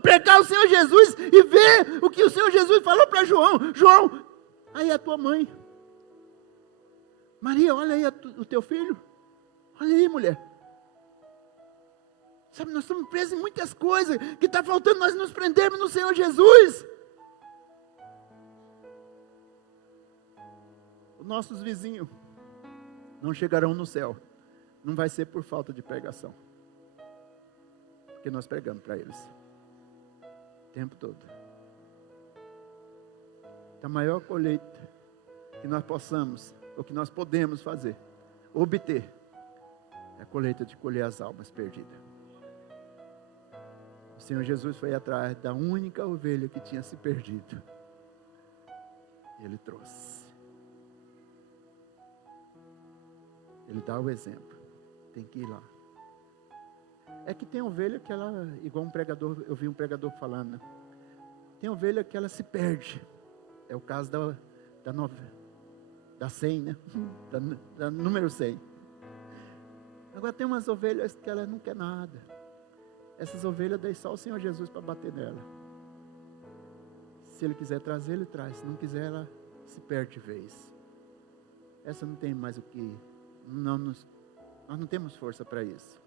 Pregar o Senhor Jesus e ver o que o Senhor Jesus falou para João. João, aí é a tua mãe. Maria, olha aí o teu filho. Olha aí, mulher. Sabe, nós estamos presos em muitas coisas, que está faltando nós nos prendermos no Senhor Jesus. Os nossos vizinhos não chegarão no céu. Não vai ser por falta de pregação, porque nós pregamos para eles. O tempo todo. A maior colheita que nós possamos, ou que nós podemos fazer, obter, é a colheita de colher as almas perdidas. O Senhor Jesus foi atrás da única ovelha que tinha se perdido. E Ele trouxe. Ele dá o exemplo. Tem que ir lá. É que tem ovelha que ela, igual um pregador, eu vi um pregador falando, né? Tem ovelha que ela se perde. É o caso da 100, né? Da número 100. Agora tem umas ovelhas que ela não quer nada. Essas ovelhas deixam só o Senhor Jesus para bater nela. Se Ele quiser trazer, Ele traz. Se não quiser, ela se perde de vez. Essa não tem mais o que... nós não temos força para isso.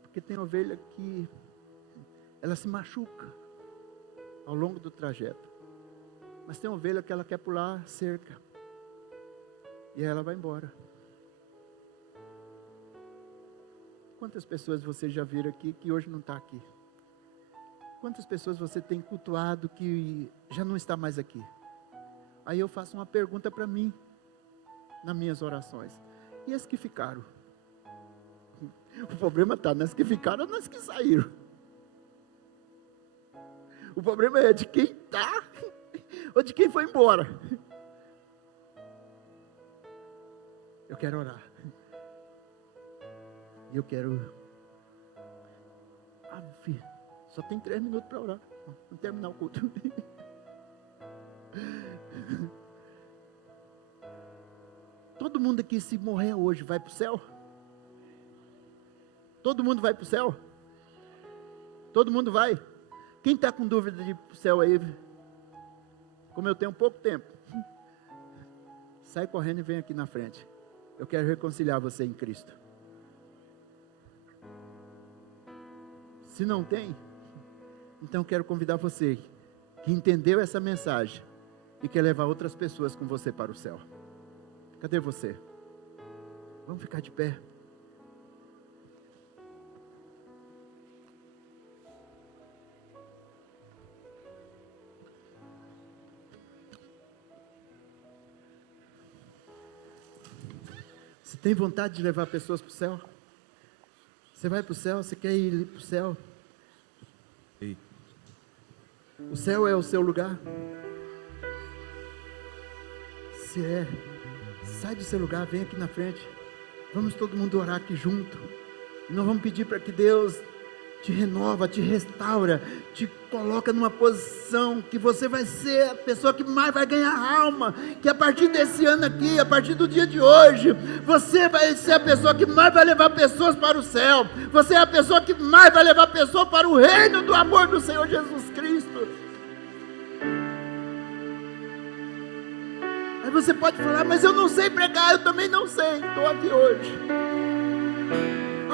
Porque tem ovelha que ela se machuca ao longo do trajeto. Mas tem ovelha que ela quer pular cerca. E aí ela vai embora. Quantas pessoas você já viram aqui que hoje não está aqui? Quantas pessoas você tem cultuado que já não está mais aqui? Aí eu faço uma pergunta para mim, nas minhas orações. E as que ficaram? O problema está nas que ficaram ou nas que saíram. O problema é de quem está ou de quem foi embora. Eu quero orar. E eu quero... só tem 3 minutos para orar. Vamos terminar o culto. Todo mundo aqui, se morrer hoje, vai para o céu? Todo mundo vai para o céu? Todo mundo vai? Quem está com dúvida de ir para o céu aí? Como eu tenho pouco tempo, sai correndo e vem aqui na frente. Eu quero reconciliar você em Cristo. Se não tem, então eu quero convidar você que entendeu essa mensagem e quer levar outras pessoas com você para o céu. Cadê você? Vamos ficar de pé. Você tem vontade de levar pessoas para o céu? Você vai para o céu? Você quer ir para o céu? O céu é o seu lugar? Se é, sai do seu lugar, vem aqui na frente. Vamos todo mundo orar aqui junto. E nós vamos pedir para que Deus te renova, te restaura, te coloca numa posição que você vai ser a pessoa que mais vai ganhar alma, que a partir desse ano aqui, a partir do dia de hoje, você vai ser a pessoa que mais vai levar pessoas para o céu, você é a pessoa que mais vai levar pessoas para o reino do amor do Senhor Jesus Cristo. Aí você pode falar, mas eu não sei pregar. Eu também não sei, estou aqui hoje.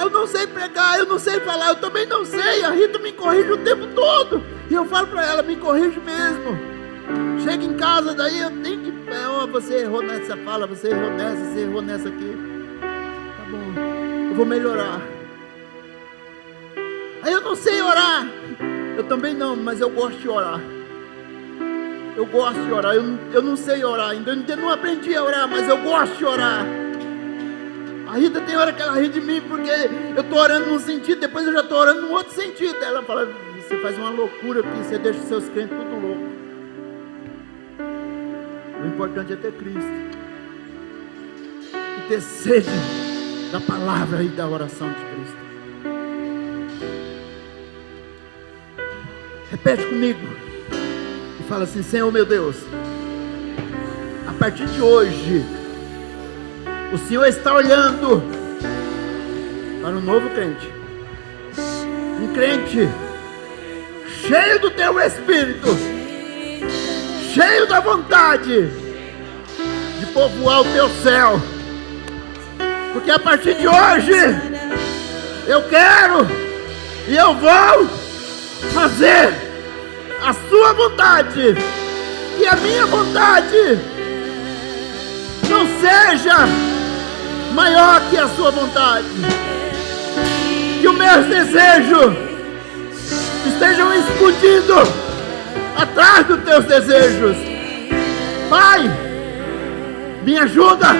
Eu não sei pregar, eu não sei falar, eu também não sei. A Rita me corrige o tempo todo. E eu falo para ela, me corrige mesmo. Chega em casa, daí eu tenho que... você errou nessa fala, você errou nessa aqui. Tá bom, eu vou melhorar. Aí eu não sei orar. Eu também não, mas eu gosto de orar. Eu gosto de orar, eu não sei orar ainda. Eu não aprendi a orar, mas eu gosto de orar. A Rita tem hora que ela ri de mim, porque eu estou orando num sentido, depois eu já estou orando num outro sentido. Ela fala, você faz uma loucura aqui, você deixa os seus crentes tudo louco. O importante é ter Cristo. E ter sede da palavra e da oração de Cristo. Repete comigo. E fala assim, Senhor meu Deus, a partir de hoje, o Senhor está olhando para um novo crente. Um crente cheio do teu Espírito, cheio da vontade de povoar o teu céu. Porque a partir de hoje, eu quero e eu vou fazer a sua vontade. E a minha vontade não seja maior que a sua vontade. Que que os meus desejos estejam escondidos atrás dos teus desejos. Pai, me ajuda,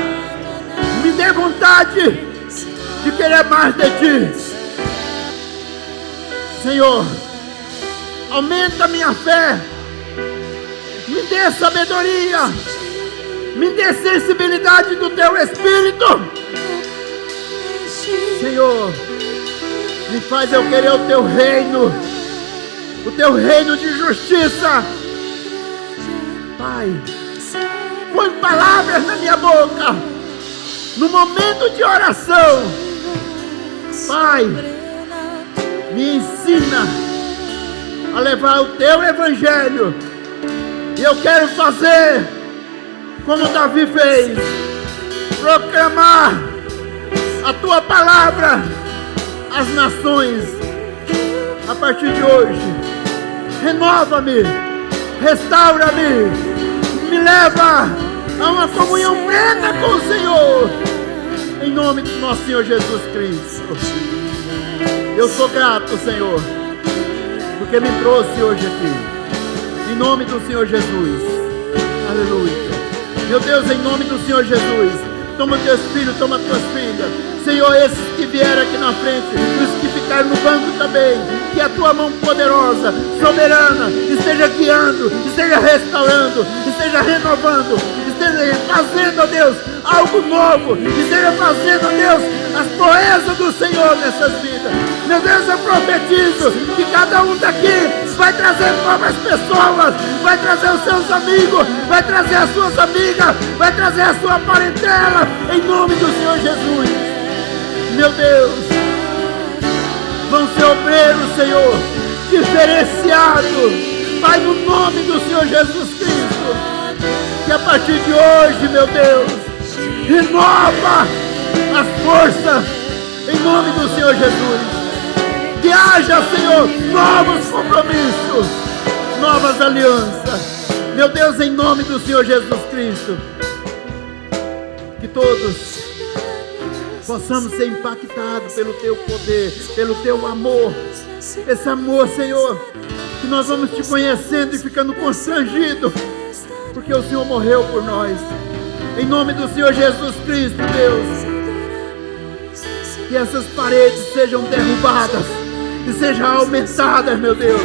me dê vontade de querer mais de Ti. Senhor, aumenta a minha fé, me dê sabedoria, me dê sensibilidade do Teu Espírito. Senhor, me faz eu querer o Teu reino, o Teu reino de justiça. Pai, põe palavras na minha boca, no momento de oração. Pai, me ensina a levar o Teu Evangelho. E eu quero fazer como Davi fez, proclamar a Tua palavra às nações. A partir de hoje, renova-me, restaura-me, me leva a uma comunhão plena com o Senhor, em nome do nosso Senhor Jesus Cristo. Eu sou grato, Senhor, porque me trouxe hoje aqui, em nome do Senhor Jesus. Aleluia. Meu Deus, em nome do Senhor Jesus, toma teus filhos, toma tuas filhas, Senhor, esses que vieram aqui na frente, os que ficaram no banco também, que a Tua mão poderosa, soberana, esteja guiando, esteja restaurando, esteja renovando, esteja fazendo, ó Deus, algo novo, esteja fazendo, ó Deus, as proezas do Senhor nessas vidas. Meu Deus, eu profetizo que cada um daqui vai trazer novas pessoas, vai trazer os seus amigos, vai trazer as suas amigas, vai trazer a sua parentela, em nome do Senhor Jesus. Meu Deus, vão ser obreiros, Senhor, diferenciados, Pai, no nome do Senhor Jesus Cristo, que a partir de hoje, meu Deus, renova as forças, em nome do Senhor Jesus, que haja, Senhor, novos compromissos, novas alianças, meu Deus, em nome do Senhor Jesus Cristo, que todos possamos ser impactados pelo Teu poder, pelo Teu amor, esse amor, Senhor, que nós vamos Te conhecendo e ficando constrangidos, porque o Senhor morreu por nós, em nome do Senhor Jesus Cristo, Deus, que essas paredes sejam derrubadas, e sejam aumentadas, meu Deus,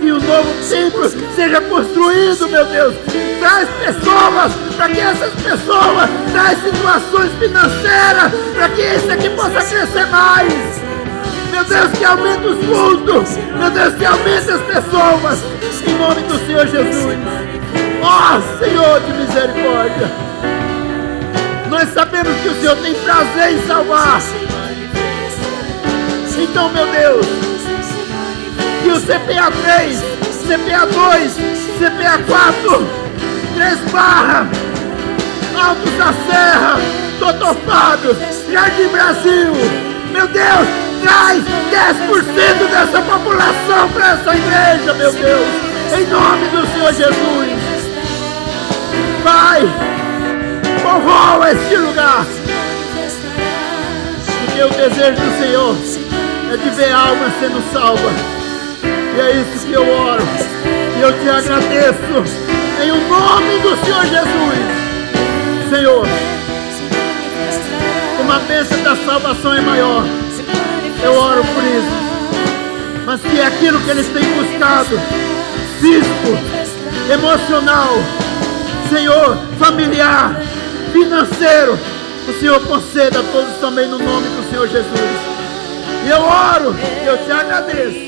que o novo templo seja construído, meu Deus, traz pessoas, para que essas pessoas, traz situações financeiras, para que isso aqui possa crescer mais, meu Deus, que aumente os cultos, meu Deus, que aumente as pessoas, em nome do Senhor Jesus. Ó Senhor de misericórdia, nós sabemos que o Senhor tem prazer em salvar, então, meu Deus, que o CPA 3, CPA 2, CPA 4, 3 Barra, Altos da Serra, Totofado, Jardim Brasil, meu Deus, traz 10% dessa população para essa igreja, meu Deus, em nome do Senhor Jesus. Pai, povoa este lugar, porque o desejo do Senhor é de ver almas sendo salvas. E é isso que eu oro. E eu Te agradeço. Em o nome do Senhor Jesus. Senhor, como a bênção da salvação é maior, eu oro por isso. Mas que aquilo que eles têm buscado, físico, emocional, Senhor, familiar, financeiro, o Senhor conceda a todos também no nome do Senhor Jesus. E eu oro, eu Te agradeço.